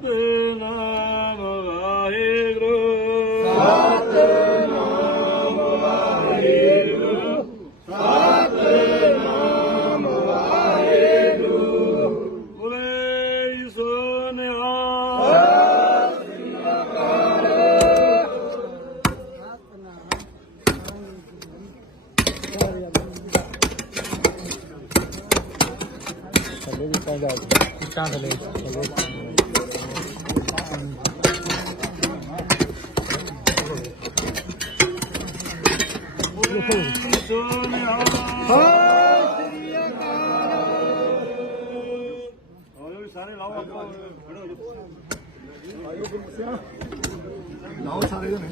ਸਤਨਾਮ ਵਾਹਿਗੁਰੂ ਸਤਨਾਮ ਵਾਹਿਗੁਰੂ ਸਤਨਾਮ ਵਾਹਿਗੁਰੂ ਬੋਲੇ ਸੋਨਿਆ ਥੱਲੇ ਵੀ ਪੈਂਦਾ ਉੱਚਾ ਥੱਲੇ ਥੱਲੇ ਸਾਰੇ ਲਾਓ ਆਪਾਂ ਖੜੇ ਹੋ ਜਾਓ ਲਾਓ ਸਾਰੇ ਜਣੇ।